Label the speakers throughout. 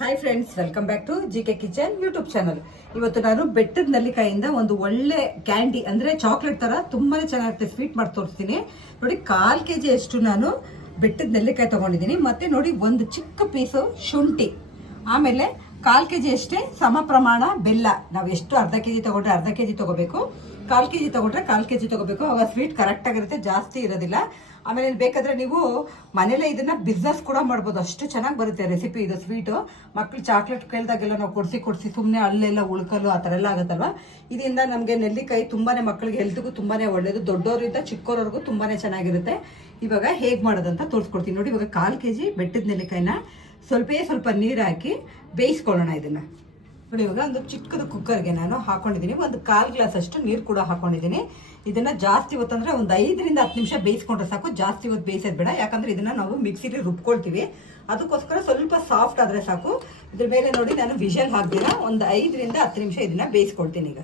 Speaker 1: Hi friends welcome back to G K kitchen YouTube channel ಇವತ್ತು ನಾನು ಬೆಟ್ಟದ ನೆಲ್ಲಿಕಾಯಿಂದ ಒಂದು ಒಳ್ಳೆ ಕ್ಯಾಂಡಿ ಅಂದ್ರೆ ಚಾಕ್ಲೇಟ್ ತರ ತುಂಬಾನೇ ಚೆನ್ನಾಗಿರುತ್ತೆ ಸ್ವೀಟ್ ಮಾಡಿ ತೋರಿಸ್ತೀನಿ. ನೋಡಿ ಕಾಲ್ ಕೆ ಜಿ ಅಷ್ಟು ನಾನು ಬೆಟ್ಟದ ನೆಲ್ಲಿಕಾಯಿ ತಗೊಂಡಿದ್ದೀನಿ. ಮತ್ತೆ ನೋಡಿ ಒಂದು ಚಿಕ್ಕ ಪೀಸು ಶುಂಠಿ. ಆಮೇಲೆ ಕಾಲ್ ಕೆ ಜಿ ಅಷ್ಟೇ ಸಮ ಪ್ರಮಾಣ ಬೆಲ್ಲ. ನಾವು ಎಷ್ಟು ಅರ್ಧ ಕೆ ಜಿ ತಗೊಂಡ್ರೆ ಅರ್ಧ ಕೆ ಜಿ ತಗೋಬೇಕು. ಕಾಲು ಕೆ ಜಿ ತಗೊಂಡ್ರೆ ಕಾಲು ಕೆ ಜಿ ತಗೋಬೇಕು. ಅವಾಗ ಸ್ವೀಟ್ ಕರೆಕ್ಟ್ ಆಗಿರುತ್ತೆ, ಜಾಸ್ತಿ ಇರೋದಿಲ್ಲ. ಆಮೇಲೆ ಬೇಕಾದ್ರೆ ನೀವು ಮನೇಲೇ ಇದನ್ನ ಬಿಸ್ನೆಸ್ ಕೂಡ ಮಾಡ್ಬೋದು. ಅಷ್ಟು ಚೆನ್ನಾಗಿ ಬರುತ್ತೆ ರೆಸಿಪಿ ಇದು ಸ್ವೀಟು ಮಕ್ಳು ಚಾಕ್ಲೇಟ್ ಕೇಳಿದಾಗೆಲ್ಲ ನಾವು ಕೊಡಿಸಿ ಕೊಡಿಸಿ ಸುಮ್ಮನೆ ಅಲ್ಲೆಲ್ಲ ಉಳ್ಕಲು ಆ ಥರ ಎಲ್ಲ ಆಗುತ್ತಲ್ವ? ಇದರಿಂದ ನಮಗೆ ನೆಲ್ಲಿಕಾಯಿ ತುಂಬಾ ಮಕ್ಕಳಿಗೆ ಹೆಲ್ತ್ಗೂ ತುಂಬಾ ಒಳ್ಳೆಯದು ದೊಡ್ಡವರಿಂದ ಚಿಕ್ಕವರವರೆಗೂ ತುಂಬಾ ಚೆನ್ನಾಗಿರುತ್ತೆ. ಇವಾಗ ಹೇಗೆ ಮಾಡೋದಂತ ತೋರಿಸ್ಕೊಡ್ತೀನಿ. ನೋಡಿ, ಇವಾಗ ಕಾಲು ಕೆ ಜಿ ಬೆಟ್ಟದ ನೆಲ್ಲಿಕಾಯಿನ ಸ್ವಲ್ಪೇ ಸ್ವಲ್ಪ ನೀರು ಹಾಕಿ ಬೇಯಿಸ್ಕೊಳ್ಳೋಣ ಇದನ್ನ. ನೋಡಿ, ಇವಾಗ ಒಂದು ಚಿಕ್ಕದು ಕುಕ್ಕರ್ಗೆ ನಾನು ಹಾಕೊಂಡಿದ್ದೀನಿ. ಒಂದು ಕಾಲ್ ಗ್ಲಾಸ್ ಅಷ್ಟು ನೀರು ಕೂಡ ಹಾಕೊಂಡಿದ್ದೀನಿ. ಇದನ್ನ ಜಾಸ್ತಿ ಹೊತ್ತಂದರೆ ಒಂದು ಐದರಿಂದ ಹತ್ತು ನಿಮಿಷ ಬೇಯಿಸ್ಕೊಂಡ್ರೆ ಸಾಕು. ಜಾಸ್ತಿ ಹೊತ್ತು ಬೇಯಿಸೋದು ಬೇಡ. ಯಾಕಂದ್ರೆ ಇದನ್ನ ನಾವು ಮಿಕ್ಸಿಲಿ ರುಬ್ಕೊಳ್ತೀವಿ. ಅದಕ್ಕೋಸ್ಕರ ಸ್ವಲ್ಪ ಸಾಫ್ಟ್ ಆದ್ರೆ ಸಾಕು. ಇದ್ರ ಮೇಲೆ ನೋಡಿ, ನಾನು ವಿಷಲ್ ಹಾಕ್ದಿರ ಒಂದು ಐದರಿಂದ ಹತ್ತು ನಿಮಿಷ ಇದನ್ನ ಬೇಯಿಸ್ಕೊಳ್ತೀನಿ ಈಗ.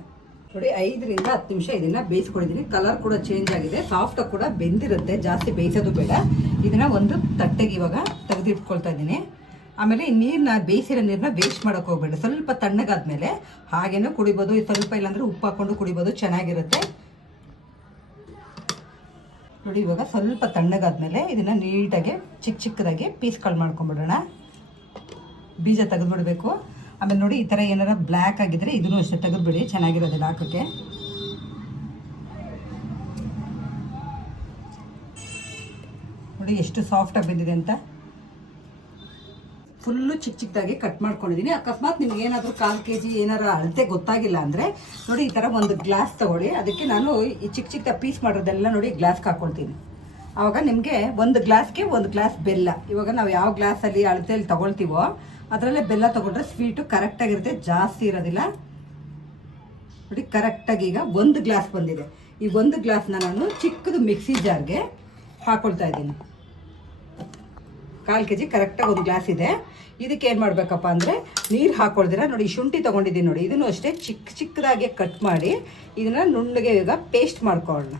Speaker 1: ನೋಡಿ, ಐದರಿಂದ ಹತ್ತು ನಿಮಿಷ ಇದನ್ನ ಬೇಯಿಸ್ಕೊಂಡಿದ್ದೀನಿ ಕಲರ್ ಕೂಡ ಚೇಂಜ್ ಆಗಿದೆ. ಸಾಫ್ಟ್ ಕೂಡ ಬೆಂದಿರುತ್ತೆ. ಜಾಸ್ತಿ ಬೇಯಿಸೋದು ಬೇಡ. ಇದನ್ನ ಒಂದು ತಟ್ಟೆಗೆ ಇವಾಗ ತೆಗೆದಿಟ್ಕೊಳ್ತಾ ಇದ್ದೀನಿ. ಆಮೇಲೆ ನೀರನ್ನ ಬೇಯಿಸಿರೋ ನೀರನ್ನ ವೇಸ್ಟ್ ಮಾಡೋಕೆ ಹೋಗ್ಬೇಡಿ. ಸ್ವಲ್ಪ ತಣ್ಣಗಾದ್ಮೇಲೆ ಹಾಗೇನೂ ಕುಡಿಬೋದು. ಸ್ವಲ್ಪ ಇಲ್ಲಾಂದ್ರೆ ಉಪ್ಪು ಹಾಕ್ಕೊಂಡು ಕುಡಿಬೋದು. ಚೆನ್ನಾಗಿರುತ್ತೆ. ನೋಡಿ, ಇವಾಗ ಸ್ವಲ್ಪ ತಣ್ಣಗಾದ್ಮೇಲೆ ಇದನ್ನು ನೀಟಾಗಿ ಚಿಕ್ಕ ಚಿಕ್ಕದಾಗಿ ಪೀಸ್ಗಳು ಮಾಡ್ಕೊಂಬಿಡೋಣ. ಬೀಜ ತೆಗೆದುಬಿಡಬೇಕು. ಆಮೇಲೆ ನೋಡಿ, ಈ ಥರ ಏನಾರ ಬ್ಲ್ಯಾಕ್ ಆಗಿದ್ದರೆ ಇದನ್ನು ಅಷ್ಟೇ ತೆಗೆದುಬಿಡಿ. ಚೆನ್ನಾಗಿರೋದಿಲ್ಲ ಹಾಕೋಕ್ಕೆ. ನೋಡಿ, ಎಷ್ಟು ಸಾಫ್ಟಾಗಿ ಬಂದಿದೆ ಅಂತ. ಫುಲ್ಲು ಚಿಕ್ಕ ಚಿಕ್ಕದಾಗಿ ಕಟ್ ಮಾಡ್ಕೊಂಡಿದ್ದೀನಿ. ಅಕಸ್ಮಾತ್ ನಿಮ್ಗೆ ಏನಾದರೂ ಕಾಲು ಕೆ ಜಿ ಏನಾರು ಅಳತೆ ಗೊತ್ತಾಗಿಲ್ಲ ಅಂದರೆ ನೋಡಿ ಈ ಥರ ಒಂದು ಗ್ಲಾಸ್ ತಗೊಳ್ಳಿ. ಅದಕ್ಕೆ ನಾನು ಈ ಚಿಕ್ಕ ಚಿಕ್ಕ ಪೀಸ್ ಮಾಡೋದೆಲ್ಲ ನೋಡಿ ಗ್ಲಾಸ್ಗೆ ಹಾಕ್ಕೊಳ್ತೀನಿ ಆವಾಗ ನಿಮಗೆ ಒಂದು ಗ್ಲಾಸ್ಗೆ ಒಂದು ಗ್ಲಾಸ್ ಬೆಲ್ಲ. ಇವಾಗ ನಾವು ಯಾವ ಗ್ಲಾಸಲ್ಲಿ ಅಳತೆಯಲ್ಲಿ ತೊಗೊಳ್ತೀವೋ ಅದರಲ್ಲೇ ಬೆಲ್ಲ ತೊಗೊಂಡ್ರೆ ಸ್ವೀಟು ಕರೆಕ್ಟಾಗಿರುತ್ತೆ ಜಾಸ್ತಿ ಇರೋದಿಲ್ಲ. ನೋಡಿ ಕರೆಕ್ಟಾಗಿ ಈಗ ಒಂದು ಗ್ಲಾಸ್ ಬಂದಿದೆ. ಈ ಒಂದು ಗ್ಲಾಸ್ನ ನಾನು ಚಿಕ್ಕದು ಮಿಕ್ಸಿ ಜಾರ್ಗೆ ಹಾಕ್ಕೊಳ್ತಾ ಇದ್ದೀನಿ. ಕಾಲು ಕೆ ಜಿ ಕರೆಕ್ಟಾಗಿ ಒಂದು ಗ್ಲಾಸ್ ಇದೆ. ಇದಕ್ಕೆ ಏನು ಮಾಡಬೇಕಪ್ಪ ಅಂದರೆ ನೀರು ಹಾಕೊಳ್ದಿರ ನೋಡಿ ಶುಂಠಿ ತೊಗೊಂಡಿದ್ದೀನಿ ನೋಡಿ. ಇದನ್ನು ಅಷ್ಟೇ ಚಿಕ್ಕ ಚಿಕ್ಕದಾಗಿ ಕಟ್ ಮಾಡಿ ಇದನ್ನು ನುಣ್ಣಗೆ ಈಗ ಪೇಸ್ಟ್ ಮಾಡ್ಕೊಳ್ಳೋಣ.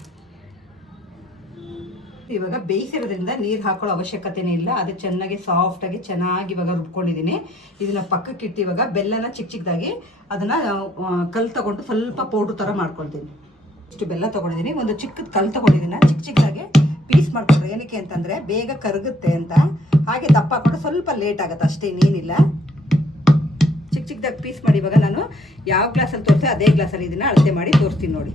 Speaker 1: ಇವಾಗ ಬೇಯಿಸಿರೋದ್ರಿಂದ ನೀರು ಹಾಕೊಳ್ಳೋ ಅವಶ್ಯಕತೆನೇ ಇಲ್ಲ. ಅದು ಚೆನ್ನಾಗಿ ಸಾಫ್ಟಾಗಿ ಚೆನ್ನಾಗಿ ಇವಾಗ ರುಬ್ಕೊಂಡಿದ್ದೀನಿ. ಇದನ್ನ ಪಕ್ಕಕ್ಕೆ ಇಟ್ಟು ಇವಾಗ ಬೆಲ್ಲನ ಚಿಕ್ಕ ಚಿಕ್ಕದಾಗಿ ಅದನ್ನ ಕಲ್ಲು ಕಲ್ ತಗೊಂಡು ಸ್ವಲ್ಪ ಪೌಡ್ರ್ ಥರ ಮಾಡ್ಕೊಳ್ತೀನಿ. ಇಷ್ಟು ಬೆಲ್ಲ ತಗೊಂಡಿದ್ದೀನಿ. ಒಂದು ಚಿಕ್ಕದ ಕಲ್ ತೊಗೊಂಡಿದ್ದೀನಿ ಚಿಕ್ಕ ಚಿಕ್ಕದಾಗಿ ಪೀಸ್ ಮಾಡ್ಕೊಂಡ್ರೆ ಏನಕ್ಕೆ ಅಂತಂದ್ರೆ ಬೇಗ ಕರಗುತ್ತೆ ಅಂತ. ಹಾಗೆ ದಪ್ಪ ಹಾಕೊಂಡು ಸ್ವಲ್ಪ ಲೇಟ್ ಆಗುತ್ತೆ, ಅಷ್ಟೇ ಇನ್ನೇನಿಲ್ಲ. ಚಿಕ್ಕ ಚಿಕ್ಕದಾಗಿ ಪೀಸ್ ಮಾಡಿ ಇವಾಗ ನಾನು ಯಾವ ಗ್ಲಾಸಲ್ಲಿ ತೋರಿಸಿ ಅದೇ ಗ್ಲಾಸಲ್ಲಿ ಇದನ್ನ ಅಳತೆ ಮಾಡಿ ತೋರಿಸ್ತೀನಿ ನೋಡಿ.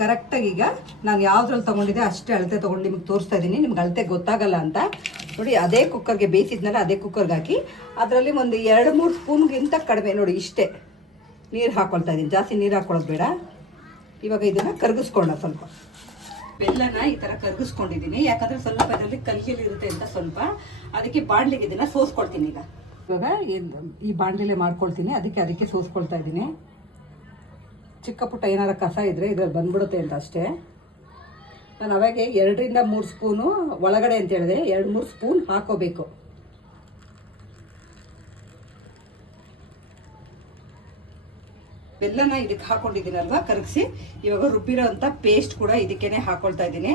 Speaker 1: ಕರೆಕ್ಟಾಗಿ ಈಗ ನಾನು ಯಾವ್ದ್ರಲ್ಲಿ ತೊಗೊಂಡಿದ್ದೆ ಅಷ್ಟೇ ಅಳತೆ ತೊಗೊಂಡು ನಿಮ್ಗೆ ತೋರಿಸ್ತಾ ಇದ್ದೀನಿ. ನಿಮ್ಗೆ ಅಳತೆ ಗೊತ್ತಾಗಲ್ಲ ಅಂತ. ನೋಡಿ, ಅದೇ ಕುಕ್ಕರ್ಗೆ ಬೇಯಿಸಿದ್ನಲ್ಲ ಅದೇ ಕುಕ್ಕರ್ಗೆ ಹಾಕಿ, ಅದರಲ್ಲಿ ಒಂದು ಎರಡು ಮೂರು ಸ್ಪೂನ್ಗಿಂತ ಕಡಿಮೆ ನೋಡಿ, ಇಷ್ಟೇ. ನೀರು ಹಾಕ್ಕೊಳ್ತಾ ಇದ್ದೀನಿ. ಜಾಸ್ತಿ ನೀರು ಹಾಕ್ಕೊಳ್ಳೋದು ಬೇಡ. ಇವಾಗ ಇದನ್ನು ಕರಗಿಸ್ಕೊಳ್ಳೋಣ ಸ್ವಲ್ಪ. ಬೆಲ್ಲನ ಈ ತರ ಕರಗಿಸ್ಕೊಂಡಿದ್ದೀನಿ. ಯಾಕಂದ್ರೆ ಸ್ವಲ್ಪ ಇದರಲ್ಲಿ ಕಲ್ಲಿಯಲ್ಲಿ ಇರುತ್ತೆ ಅಂತ ಸ್ವಲ್ಪ. ಅದಕ್ಕೆ ಬಾಣಲಿಗೆ ಇದನ್ನ ಸೋಸ್ಕೊಳ್ತೀನಿ ಈಗ. ಇವಾಗ ಈ ಬಾಣ್ಲಿಲೆ ಮಾಡ್ಕೊಳ್ತೀನಿ. ಅದಕ್ಕೆ ಅದಕ್ಕೆ ಸೋಸ್ಕೊಳ್ತಾ ಇದ್ದೀನಿ. ಚಿಕ್ಕ ಪುಟ್ಟ ಏನಾರ ಕಸ ಇದ್ರೆ ಇದ್ರಲ್ಲಿ ಬಂದ್ಬಿಡುತ್ತೆ ಅಂತ ಅಷ್ಟೇ. ನಾನು ಅವಾಗೆ ಎರಡರಿಂದ ಮೂರು ಸ್ಪೂನು ಒಳಗಡೆ ಅಂತ ಹೇಳಿದೆ. ಎರಡು ಮೂರು ಸ್ಪೂನ್ ಹಾಕೋಬೇಕು. ಬೆಲ್ಲನ ಇದಕ್ಕೆ ಹಾಕೊಂಡಿದ್ದೀನಲ್ವಾ? ಕರಗಿಸಿ. ಇವಾಗ ರುಬ್ಬಿರೋ ಅಂತ ಪೇಸ್ಟ್ ಕೂಡ ಇದಕ್ಕೇನೆ ಹಾಕೊಳ್ತಾ ಇದ್ದೀನಿ.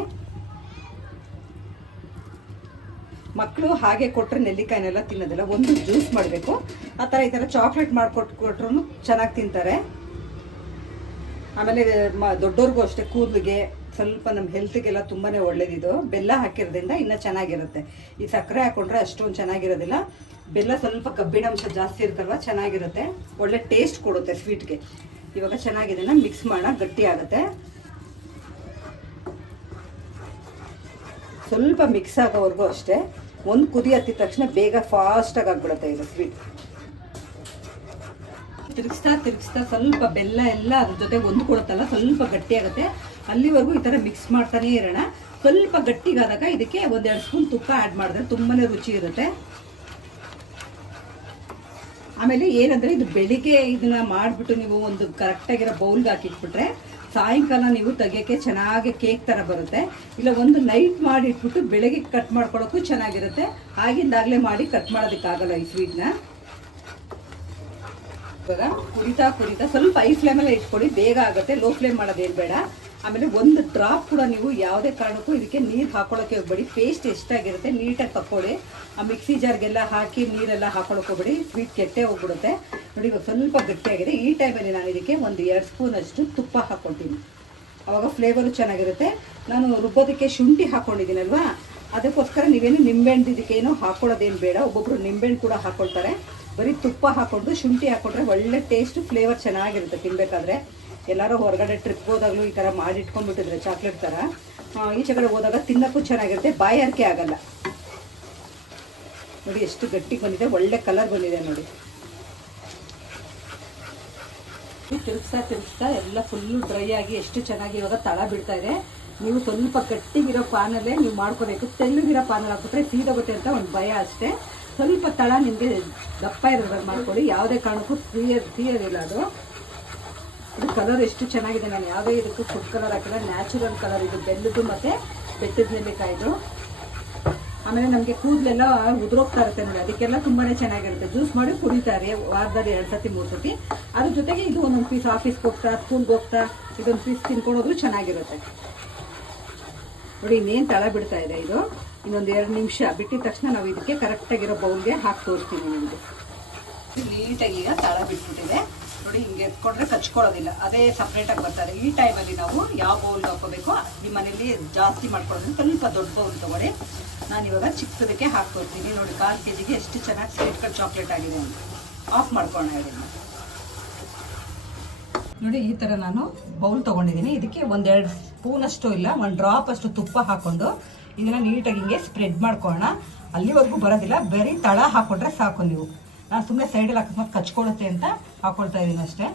Speaker 1: ಮಕ್ಕಳು ಹಾಗೆ ಕೊಟ್ಟರೆ ನೆಲ್ಲಿಕಾಯಿನೆಲ್ಲ ತಿನ್ನೋದಿಲ್ಲ. ಒಂದು ಜ್ಯೂಸ್ ಮಾಡಬೇಕು. ಆ ಥರ ಈ ಥರ ಚಾಕ್ಲೇಟ್ ಮಾಡಿಕೊಟ್ಟು ಕೊಟ್ರು ಚೆನ್ನಾಗಿ ತಿಂತಾರೆ. ಆಮೇಲೆ ಮ ದೊಡ್ಡವ್ರಿಗೂ ಅಷ್ಟೇ ಕೂದಲಿಗೆ ಸ್ವಲ್ಪ ನಮ್ಮ ಹೆಲ್ತ್ಗೆಲ್ಲ ತುಂಬಾ ಒಳ್ಳೇದಿದು. ಬೆಲ್ಲ ಹಾಕಿರೋದ್ರಿಂದ ಇನ್ನೂ ಚೆನ್ನಾಗಿರುತ್ತೆ. ಈ ಸಕ್ಕರೆ ಹಾಕೊಂಡ್ರೆ ಅಷ್ಟೊಂದು ಚೆನ್ನಾಗಿರೋದಿಲ್ಲ. ಬೆಲ್ಲ ಸ್ವಲ್ಪ ಕಬ್ಬಿಣಾಂಶ ಜಾಸ್ತಿ ಇರುತ್ತಲ್ವ, ಚೆನ್ನಾಗಿರುತ್ತೆ. ಒಳ್ಳೆ ಟೇಸ್ಟ್ ಕೊಡುತ್ತೆ ಸ್ವೀಟ್ಗೆ ಇವಾಗ ಚೆನ್ನಾಗಿದೆ ಮಿಕ್ಸ್ ಮಾಡೋಣ, ಗಟ್ಟಿ ಆಗುತ್ತೆ. ಸ್ವಲ್ಪ ಮಿಕ್ಸ್ ಆಗೋವರೆಗೂ ಅಷ್ಟೇ, ಒಂದು ಕುದಿ ಹತ್ತಿದ ತಕ್ಷಣ ಬೇಗ ಫಾಸ್ಟಾಗಿ ಆಗ್ಬಿಡುತ್ತೆ ಇದು ಸ್ವೀಟ್ ತಿರುಗಿಸ್ತಾ ತಿರುಗಿಸ್ತಾ ಸ್ವಲ್ಪ ಬೆಲ್ಲ ಎಲ್ಲ ಅದ್ರ ಜೊತೆ ಹೊಂದ್ಕೊಳುತ್ತಲ್ಲ ಸ್ವಲ್ಪ ಗಟ್ಟಿ ಆಗುತ್ತೆ. ಅಲ್ಲಿವರೆಗೂ ಈ ಥರ ಮಿಕ್ಸ್ ಮಾಡ್ತಾನೇ ಇರೋಣ. ಸ್ವಲ್ಪ ಗಟ್ಟಿಗಾದಾಗ ಇದಕ್ಕೆ ಒಂದೆರಡು ಸ್ಪೂನ್ ತುಪ್ಪ ಆ್ಯಡ್ ಮಾಡಿದ್ರೆ ತುಂಬಾ ರುಚಿ ಇರುತ್ತೆ. ಆಮೇಲೆ ಏನಂದ್ರೆ ಇದು ಬೆಳಿಗ್ಗೆ ಇದನ್ನ ಮಾಡಿಬಿಟ್ಟು ನೀವು ಒಂದು ಕರೆಕ್ಟಾಗಿರೋ ಬೌಲ್ಗೆ ಹಾಕಿಟ್ಬಿಟ್ರೆ ಸಾಯಂಕಾಲ ನೀವು ತೆಗಿಯೋಕ್ಕೆ ಚೆನ್ನಾಗಿ ಕೇಕ್ ಥರ ಬರುತ್ತೆ. ಇಲ್ಲ, ಒಂದು ನೈಟ್ ಮಾಡಿ ಇಟ್ಬಿಟ್ಟು ಬೆಳಗ್ಗೆ ಕಟ್ ಮಾಡ್ಕೊಳ್ಳೋಕ್ಕೂ ಚೆನ್ನಾಗಿರುತ್ತೆ. ಆಗಿಂದಾಗಲೇ ಮಾಡಿ ಕಟ್ ಮಾಡೋದಕ್ಕಾಗಲ್ಲ ಈ ಸ್ವೀಟ್ನ ಇವಾಗ ಕುಡಿತಾ ಕುಡಿತಾ ಸ್ವಲ್ಪ ಐ ಫ್ಲೇಮಲ್ಲೇ ಇಟ್ಕೊಳ್ಳಿ, ಬೇಗ ಆಗುತ್ತೆ. ಲೋ ಫ್ಲೇಮ್ ಮಾಡೋದೇನು ಬೇಡ. ಆಮೇಲೆ ಒಂದು ಡ್ರಾಪ್ ಕೂಡ ನೀವು ಯಾವುದೇ ಕಾರಣಕ್ಕೂ ಇದಕ್ಕೆ ನೀರು ಹಾಕೊಳ್ಳೋಕೆ ಹೋಗ್ಬೇಡಿ. ಪೇಸ್ಟ್ ಎಷ್ಟಾಗಿರುತ್ತೆ ನೀಟಾಗಿ ತಕ್ಕೊಳ್ಳಿ. ಆ ಮಿಕ್ಸಿ ಜಾರ್ಗೆಲ್ಲ ಹಾಕಿ ನೀರೆಲ್ಲ ಹಾಕೊಳ್ಳೋಕೆ ಹೋಗ್ಬೇಡಿ. ಸ್ವೀಟ್ ಕೆಟ್ಟೆ ಹೋಗ್ಬಿಡುತ್ತೆ. ನೋಡಿ ಇವಾಗ ಸ್ವಲ್ಪ ಗಟ್ಟಿಯಾಗಿದೆ. ಈ ಟೈಮಲ್ಲಿ ನಾನು ಇದಕ್ಕೆ ಒಂದು ಎರಡು ಸ್ಪೂನ್ ಅಷ್ಟು ತುಪ್ಪ ಹಾಕ್ಕೊಳ್ತೀನಿ ಆವಾಗ ಫ್ಲೇವರು ಚೆನ್ನಾಗಿರುತ್ತೆ. ನಾನು ರುಬ್ಬೋದಕ್ಕೆ ಶುಂಠಿ ಹಾಕ್ಕೊಂಡಿದ್ದೀನಲ್ವಾ ಅದಕ್ಕೋಸ್ಕರ ನೀವೇನು ನಿಂಬೆಹಣ್ಣು ಇದಕ್ಕೆ ಏನು ಹಾಕೊಳ್ಳೋದೇನು ಬೇಡ. ಒಬ್ಬೊಬ್ರು ನಿಂಬೆಹಣ್ಣು ಕೂಡ ಹಾಕ್ಕೊಳ್ತಾರೆ ಬರೀ ತುಪ್ಪ ಹಾಕ್ಕೊಂಡು ಶುಂಠಿ ಹಾಕ್ಕೊಂಡ್ರೆ ಒಳ್ಳೆ ಟೇಸ್ಟು ಫ್ಲೇವರ್ ಚೆನ್ನಾಗಿರುತ್ತೆ ತಿನ್ಬೇಕಾದ್ರೆ. ಎಲ್ಲರೂ ಹೊರಗಡೆ ಟ್ರಿಪ್ ಹೋದಾಗಲೂ ಈ ಥರ ಮಾಡಿ ಇಟ್ಕೊಂಡ್ಬಿಟ್ಟಿದ್ರೆ ಚಾಕ್ಲೇಟ್ ಥರ ಈಚೆ ಕಡೆ ಹೋದಾಗ ತಿನ್ನೋಕ್ಕೂ ಚೆನ್ನಾಗಿರುತ್ತೆ ಬಾಯಾರಿಕೆ ಆಗಲ್ಲ. ನೋಡಿ ಎಷ್ಟು ಗಟ್ಟಿ ಬಂದಿದೆ, ಒಳ್ಳೆ ಕಲರ್ ಬಂದಿದೆ ನೋಡಿ. ತಿರುಗಿಸ್ತಾ ತಿರುಗಿಸ್ತಾ ಎಲ್ಲ ಫುಲ್ಲು ಡ್ರೈ ಆಗಿ ಎಷ್ಟು ಚೆನ್ನಾಗಿ ಇವಾಗ ತಳ ಬಿಡ್ತಾ ಇದೆ. ನೀವು ಸ್ವಲ್ಪ ಗಟ್ಟಿಗಿರೋ ಪಾನಲ್ಲೇ ನೀವು ಮಾಡ್ಕೋಬೇಕು. ತೆಳ್ಳಗಿರೋ ಪಾನಲ್ಲಿ ಹಾಕ್ಬಿಟ್ರೆ ಸೀದೋಗುತ್ತೆ ಅಂತ ಒಂದು ಭಯ ಅಷ್ಟೇ. ಸ್ವಲ್ಪ ತಳ ನಿಮಗೆ ದಪ್ಪ ಇರೋದಾಗ ಮಾಡ್ಕೊಳ್ಳಿ. ಯಾವುದೇ ಕಾರಣಕ್ಕೂ ಸೀಯ ಸೀಯೋದಿಲ್ಲ ಅದು. ಇದು ಕಲರ್ ಎಷ್ಟು ಚೆನ್ನಾಗಿದೆ ನಾನು ಯಾವುದೇ ಇದಕ್ಕೂ ಫುಡ್ ಕಲರ್ ಹಾಕಿಲ್ಲ ನ್ಯಾಚುರಲ್ ಕಲರ್ ಇದು, ಬೆಲ್ಲದ್ದು ಮತ್ತು ಬೆಟ್ಟದ ನೆಲ್ಲಿಕಾಯ್ದು. ಆಮೇಲೆ ನಮಗೆ ಕೂದಲೆಲ್ಲ ಉದುರೋಗ್ತಾ ಇರುತ್ತೆ ನೋಡಿ, ಅದಕ್ಕೆಲ್ಲ ತುಂಬಾ ಚೆನ್ನಾಗಿರುತ್ತೆ. ಜ್ಯೂಸ್ ಮಾಡಿ ಕುಡಿತಾರೆ ವಾರದಲ್ಲಿ ಎರಡು ಸತಿ ಮೂರು ಸತಿ ಅದ್ರ ಜೊತೆಗೆ ಇದು ಒಂದೊಂದು ಪೀಸ್ ಆಫೀಸ್ಗೆ ಹೋಗ್ತಾ ಸ್ಕೂಲ್ಗೆ ಹೋಗ್ತಾ, ಇದೊಂದು ಪೀಸ್ ತಿನ್ಕೊಳೋದು ಚೆನ್ನಾಗಿರುತ್ತೆ. ನೋಡಿ, ಇನ್ನೇನು ತಳ ಬಿಡ್ತಾ ಇದೆ ಇದು. ಇನ್ನೊಂದು ಎರಡು ನಿಮಿಷ ಬಿಟ್ಟಿದ ತಕ್ಷಣ ನಾವು ಇದಕ್ಕೆ ಕರೆಕ್ಟಾಗಿರೋ ಬೌಲ್ಗೆ ಹಾಕಿ ತೋರಿಸ್ತೀನಿ ನಿಮಗೆ. ನೀಟಾಗಿ ಈಗ ತಳ ಬಿಟ್ಬಿಟ್ಟಿದೆ. ನೋಡಿ ಹಿಂಗೆ ಎತ್ಕೊಂಡ್ರೆ ಕಚ್ಕೊಳ್ಳೋದಿಲ್ಲ. ಅದೇ ಸಪ್ರೇಟಾಗಿ ಬರ್ತಾರೆ. ಈ ಟೈಮಲ್ಲಿ ನಾವು ಯಾವ ಬೌಲ್ ಹಾಕೋಬೇಕು ನಿಮ್ಮ ಮನೇಲಿ ಜಾಸ್ತಿ ಮಾಡ್ಕೊಳ್ಳೋದು ಸ್ವಲ್ಪ ದೊಡ್ಡ ಬೌಲ್ ತೊಗೊಳ್ಳಿ. ನಾನು ಇವಾಗ ಚಿಕ್ಕದಕ್ಕೆ ಹಾಕ್ಕೊಡ್ತೀನಿ. ನೋಡಿ ಕಾಲು ಕೆ ಜಿಗೆ ಎಷ್ಟು ಚೆನ್ನಾಗಿ ಸ್ವೀಟ್ ಕಟ್ ಚಾಕ್ಲೇಟ್ ಆಗಿದೆ ಅಂತ. ಆಫ್ ಮಾಡ್ಕೊಳ್ಳೋಣ ಇದನ್ನು ನೋಡಿ ಈ ಥರ ನಾನು ಬೌಲ್ ತೊಗೊಂಡಿದ್ದೀನಿ. ಇದಕ್ಕೆ ಒಂದೆರಡು ಸ್ಪೂನಷ್ಟು ಇಲ್ಲ, ಒಂದು ಡ್ರಾಪ್ ಅಷ್ಟು ತುಪ್ಪ ಹಾಕ್ಕೊಂಡು ಇದನ್ನು ನೀಟಾಗಿ ಹಿಂಗೆ ಸ್ಪ್ರೆಡ್ ಮಾಡ್ಕೊಳ್ಳೋಣ. ಅಲ್ಲಿವರೆಗೂ ಬರೋದಿಲ್ಲ. ಬರೀ ತಳ ಹಾಕ್ಕೊಂಡ್ರೆ ಸಾಕು ನೀವು. ನಾನು ಸುಮ್ಮನೆ ಸೈಡಲ್ಲಿ ಅಕಸ್ಮಾತ್ ಕಚ್ಕೊಳ್ಳುತ್ತೆ ಅಂತ ಹಾಕೊಳ್ತಾ ಇದ್ದೀನಿ ಅಷ್ಟೇ.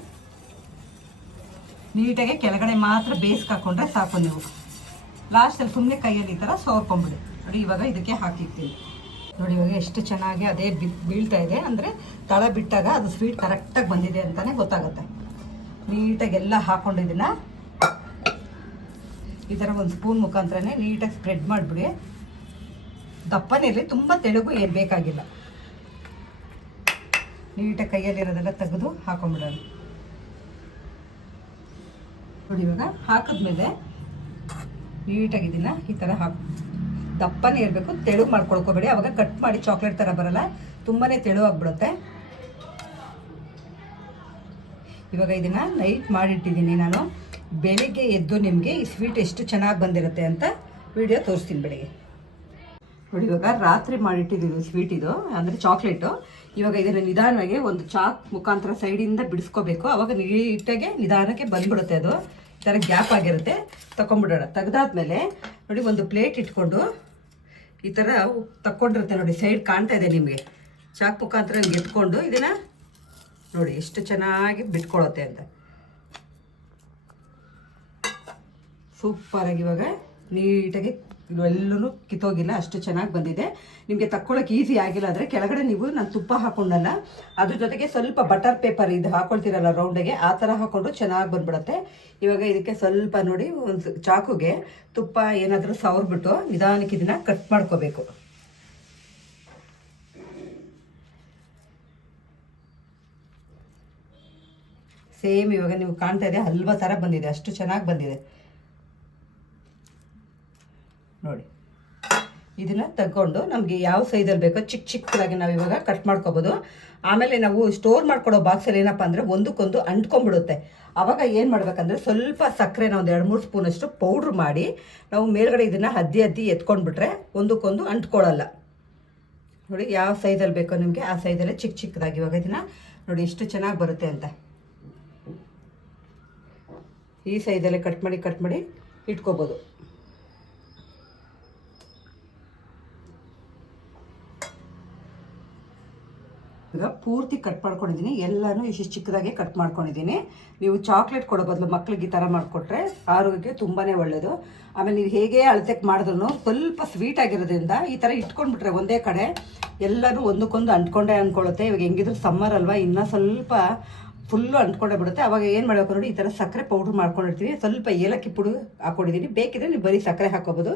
Speaker 1: ನೀಟಾಗಿ ಕೆಳಗಡೆ ಮಾತ್ರ ಬೇಸ್ಗೆ ಹಾಕೊಂಡ್ರೆ ಸಾಕು ನೀವು. ಲಾಸ್ಟಲ್ಲಿ ಸುಮ್ಮನೆ ಕೈಯಲ್ಲಿ ಈ ಥರ ಸೋರ್ಕೊಂಬಿಡಿ ನೋಡಿ, ಇವಾಗ ಇದಕ್ಕೆ ಹಾಕಿರ್ತೀನಿ. ನೋಡಿ, ಇವಾಗ ಎಷ್ಟು ಚೆನ್ನಾಗಿ ಅದೇ ಬಿ, ಬೀಳ್ತಾ ಇದೆ. ಅಂದರೆ ತಳ ಬಿಟ್ಟಾಗ ಅದು ಸ್ವೀಟ್ ಕರೆಕ್ಟಾಗಿ ಬಂದಿದೆ ಅಂತಲೇ ಗೊತ್ತಾಗುತ್ತೆ. ನೀಟಾಗಿ ಎಲ್ಲ ಹಾಕೊಂಡಿದ್ದೀನ ಈ ಥರ ಒಂದು ಸ್ಪೂನ್ ಮುಖಾಂತರನೇ ನೀಟಾಗಿ ಸ್ಪ್ರೆಡ್ ಮಾಡಿಬಿಡಿ. ದಪ್ಪನೇ ಇರಲಿ, ತುಂಬ ತೆಳುಗು ಏನು ಬೇಕಾಗಿಲ್ಲ. ನೀಟಾಗಿ ಕೈಯಲ್ಲಿರೋದೆಲ್ಲ ತೆಗೆದು ಹಾಕೊಂಡ್ಬಿಡೋಣ ನೋಡಿ ಇವಾಗ ಹಾಕಿದ್ಮೇಲೆ ನೀಟಾಗಿ ಇದನ್ನ ಈ ಥರ ಹಾಕಿ. ದಪ್ಪನೇ ಇರಬೇಕು ತೆಳು ಮಾಡ್ಕೊಳ್ಕೋಬೇಡಿ. ಅವಾಗ ಕಟ್ ಮಾಡಿ ಚಾಕ್ಲೇಟ್ ಥರ ಬರಲ್ಲ ತುಂಬಾ ತೆಳುವಾಗ್ಬಿಡುತ್ತೆ ಇವಾಗ ಇದನ್ನು ನೈಟ್ ಮಾಡಿಟ್ಟಿದ್ದೀನಿ ನಾನು. ಬೆಳಿಗ್ಗೆ ಎದ್ದು ನಿಮಗೆ ಈ ಸ್ವೀಟ್ ಎಷ್ಟು ಚೆನ್ನಾಗಿ ಬಂದಿರುತ್ತೆ ಅಂತ ವಿಡಿಯೋ ತೋರಿಸ್ತೀನಿ ಬೆಳಿಗ್ಗೆ. ನೋಡಿ, ಇವಾಗ ರಾತ್ರಿ ಮಾಡಿಟ್ಟಿದ್ದೀವಿ ಸ್ವೀಟ್ ಇದು, ಅಂದರೆ ಚಾಕ್ಲೇಟು ಇವಾಗ ಇದನ್ನು ನಿಧಾನವಾಗಿ ಒಂದು ಚಾಕ್ ಮುಖಾಂತರ ಸೈಡಿಂದ ಬಿಡಿಸ್ಕೋಬೇಕು. ಅವಾಗ ನೀಟಾಗಿ ನಿಧಾನಕ್ಕೆ ಬಂದ್ಬಿಡುತ್ತೆ ಅದು. ಈ ಗ್ಯಾಪ್ ಆಗಿರುತ್ತೆ. ತಗೊಂಡ್ಬಿಡೋಣ ತೆಗ್ದಾದ್ಮೇಲೆ ನೋಡಿ, ಒಂದು ಪ್ಲೇಟ್ ಇಟ್ಕೊಂಡು ಈ ಥರ ತಕ್ಕೊಂಡಿರುತ್ತೆ ನೋಡಿ ಸೈಡ್ ಕಾಣ್ತಾ ಇದೆ ನಿಮಗೆ. ಚಾಕ್ ಮುಖಾಂತರ ಎತ್ಕೊಂಡು ಇದನ್ನು ನೋಡಿ, ಎಷ್ಟು ಚೆನ್ನಾಗಿ ಬಿಟ್ಕೊಳ್ಳುತ್ತೆ ಅಂತ. ಸೂಪರಾಗಿ ಇವಾಗ ನೀಟಾಗಿ ಇವೆಲ್ಲೂ ಕಿತ್ತೋಗಿಲ್ಲ, ಅಷ್ಟು ಚೆನ್ನಾಗಿ ಬಂದಿದೆ. ನಿಮಗೆ ತಕ್ಕೊಳ್ಳೋಕೆ ಈಸಿ ಆಗಿಲ್ಲ ಅಂದರೆ ಕೆಳಗಡೆ ನೀವು ನಾನು ತುಪ್ಪ ಹಾಕೊಂಡಲ್ಲ, ಅದ್ರ ಜೊತೆಗೆ ಸ್ವಲ್ಪ ಬಟರ್ ಪೇಪರ್ ಇದು ಹಾಕೊಳ್ತೀರಲ್ಲ ರೌಂಡಿಗೆ ಆ ಥರ ಹಾಕೊಂಡ್ರು ಚೆನ್ನಾಗಿ ಬಂದ್ಬಿಡುತ್ತೆ. ಇವಾಗ ಇದಕ್ಕೆ ಸ್ವಲ್ಪ ನೋಡಿ ಒಂದು ಚಾಕುಗೆ ತುಪ್ಪ ಏನಾದರೂ ಸವರ್ಬಿಟ್ಟು ನಿಧಾನಕ್ಕೆ ಇದನ್ನು ಕಟ್ ಮಾಡ್ಕೋಬೇಕು. ಸೇಮ್ ಇವಾಗ ನೀವು ಕಾಣ್ತಾ ಇದೆ, ಹಲ್ವಾ ಥರ ಬಂದಿದೆ, ಅಷ್ಟು ಚೆನ್ನಾಗಿ ಬಂದಿದೆ. ನೋಡಿ. ಇದನ್ನು ತಗೊಂಡು ನಮಗೆ ಯಾವ ಸೈಜಲ್ಲಿ ಬೇಕೋ ಚಿಕ್ಕ ಚಿಕ್ಕದಾಗಿ ನಾವು ಇವಾಗ ಕಟ್ ಮಾಡ್ಕೋಬೋದು. ಆಮೇಲೆ ನಾವು ಸ್ಟೋರ್ ಮಾಡ್ಕೊಡೋ ಬಾಕ್ಸಲ್ಲಿ ಏನಪ್ಪ ಅಂದರೆ ಒಂದಕ್ಕೊಂದು ಅಂಟ್ಕೊಂಡ್ಬಿಡುತ್ತೆ. ಆವಾಗ ಏನು ಮಾಡಬೇಕಂದ್ರೆ ಸ್ವಲ್ಪ ಸಕ್ಕರೆನ ಒಂದು ಎರಡು ಮೂರು ಸ್ಪೂನಷ್ಟು ಪೌಡ್ರ್ ಮಾಡಿ ನಾವು ಮೇಲ್ಗಡೆ ಇದನ್ನು ಹದ್ದಿ ಹದ್ದಿ ಎತ್ಕೊಂಡ್ಬಿಟ್ರೆ ಒಂದಕ್ಕೊಂದು ಅಂಟ್ಕೊಳ್ಳಲ್ಲ. ನೋಡಿ ಯಾವ ಸೈಜಲ್ಲಿ ಬೇಕೋ ನಿಮಗೆ ಆ ಸೈಜಲ್ಲೇ ಚಿಕ್ಕ ಚಿಕ್ಕದಾಗಿ ಇವಾಗ ಇದನ್ನು ನೋಡಿ ಎಷ್ಟು ಚೆನ್ನಾಗಿ ಬರುತ್ತೆ ಅಂತ. ಈ ಸೈಜಲ್ಲೇ ಕಟ್ ಮಾಡಿ ಕಟ್ ಮಾಡಿ ಇಟ್ಕೋಬೋದು. ಈಗ ಪೂರ್ತಿ ಕಟ್ ಮಾಡ್ಕೊಂಡಿದ್ದೀನಿ. ಎಲ್ಲನೂ ಇಷ್ಟು ಚಿಕ್ಕದಾಗೆ ಕಟ್ ಮಾಡ್ಕೊಂಡಿದ್ದೀನಿ. ನೀವು ಚಾಕ್ಲೇಟ್ ಕೊಡೋ ಬದಲು ಮಕ್ಳಿಗೆ ಈ ಥರ ಮಾಡಿಕೊಟ್ರೆ ಆರೋಗ್ಯಕ್ಕೆ ತುಂಬಾ ಒಳ್ಳೆಯದು ಆಮೇಲೆ ನೀವು ಹೇಗೆ ಅಳತೆಗೆ ಮಾಡಿದ್ರು ಸ್ವಲ್ಪ ಸ್ವೀಟ್ ಆಗಿರೋದ್ರಿಂದ ಈ ಥರ ಇಟ್ಕೊಂಡ್ಬಿಟ್ರೆ ಒಂದೇ ಕಡೆ ಎಲ್ಲರೂ ಒಂದಕ್ಕೊಂದು ಅಂಟ್ಕೊಂಡೆ ಅಂದ್ಕೊಳ್ಳುತ್ತೆ. ಇವಾಗ ಹೆಂಗಿದ್ರು ಸಮ್ಮರ್ ಅಲ್ವಾ, ಇನ್ನೂ ಸ್ವಲ್ಪ ಫುಲ್ಲು ಅಂಟ್ಕೊಂಡೇ ಬಿಡುತ್ತೆ. ಅವಾಗ ಏನು ಮಾಡಬೇಕು ನೋಡಿ, ಈ ಥರ ಸಕ್ಕರೆ ಪೌಡ್ರ್ ಮಾಡ್ಕೊಂಡಿರ್ತೀನಿ ಸ್ವಲ್ಪ ಏಲಕ್ಕಿ ಪುಡಿ ಹಾಕೊಂಡಿದ್ದೀನಿ. ಬೇಕಿದ್ರೆ ನೀವು ಬರೀ ಸಕ್ಕರೆ ಹಾಕೋಬೋದು.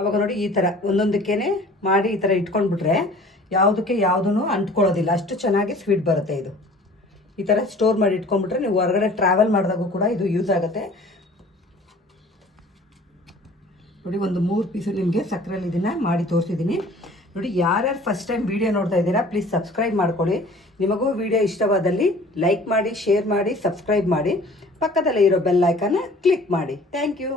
Speaker 1: ಅವಾಗ ನೋಡಿ ಈ ಥರ ಒಂದೊಂದಕ್ಕೇನೆ ಮಾಡಿ ಈ ಥರ ಇಟ್ಕೊಂಡ್ಬಿಟ್ರೆ ಯಾವುದಕ್ಕೆ ಯಾವುದೂ ಅಂಟ್ಕೊಳ್ಳೋದಿಲ್ಲ. ಅಷ್ಟು ಚೆನ್ನಾಗಿ ಸ್ವೀಟ್ ಬರುತ್ತೆ ಇದು. ಈ ಥರ ಸ್ಟೋರ್ ಮಾಡಿ ಇಟ್ಕೊಂಡ್ಬಿಟ್ರೆ ನೀವು ಹೊರಗಡೆ ಟ್ರಾವೆಲ್ ಮಾಡಿದಾಗೂ ಕೂಡ ಇದು ಯೂಸ್ ಆಗುತ್ತೆ. ನೋಡಿ, ಒಂದು ಮೂರು ಪೀಸು ನಿಮಗೆ ಸಕ್ಕರೆಯಲ್ಲಿ ಇದನ್ನು ಮಾಡಿ ತೋರಿಸಿದ್ದೀನಿ. ನೋಡಿ, ಯಾರ್ಯಾರು ಫಸ್ಟ್ ಟೈಮ್ ವಿಡಿಯೋ ನೋಡ್ತಾ ಇದ್ದೀರಾ ಪ್ಲೀಸ್ ಸಬ್ಸ್ಕ್ರೈಬ್ ಮಾಡ್ಕೊಳ್ಳಿ. ನಿಮಗೂ ವಿಡಿಯೋ ಇಷ್ಟವಾದಲ್ಲಿ ಲೈಕ್ ಮಾಡಿ ಶೇರ್ ಮಾಡಿ ಸಬ್ಸ್ಕ್ರೈಬ್ ಮಾಡಿ. ಪಕ್ಕದಲ್ಲೇ ಇರೋ ಬೆಲ್ ಐಕನ್ನ ಕ್ಲಿಕ್ ಮಾಡಿ. Thank you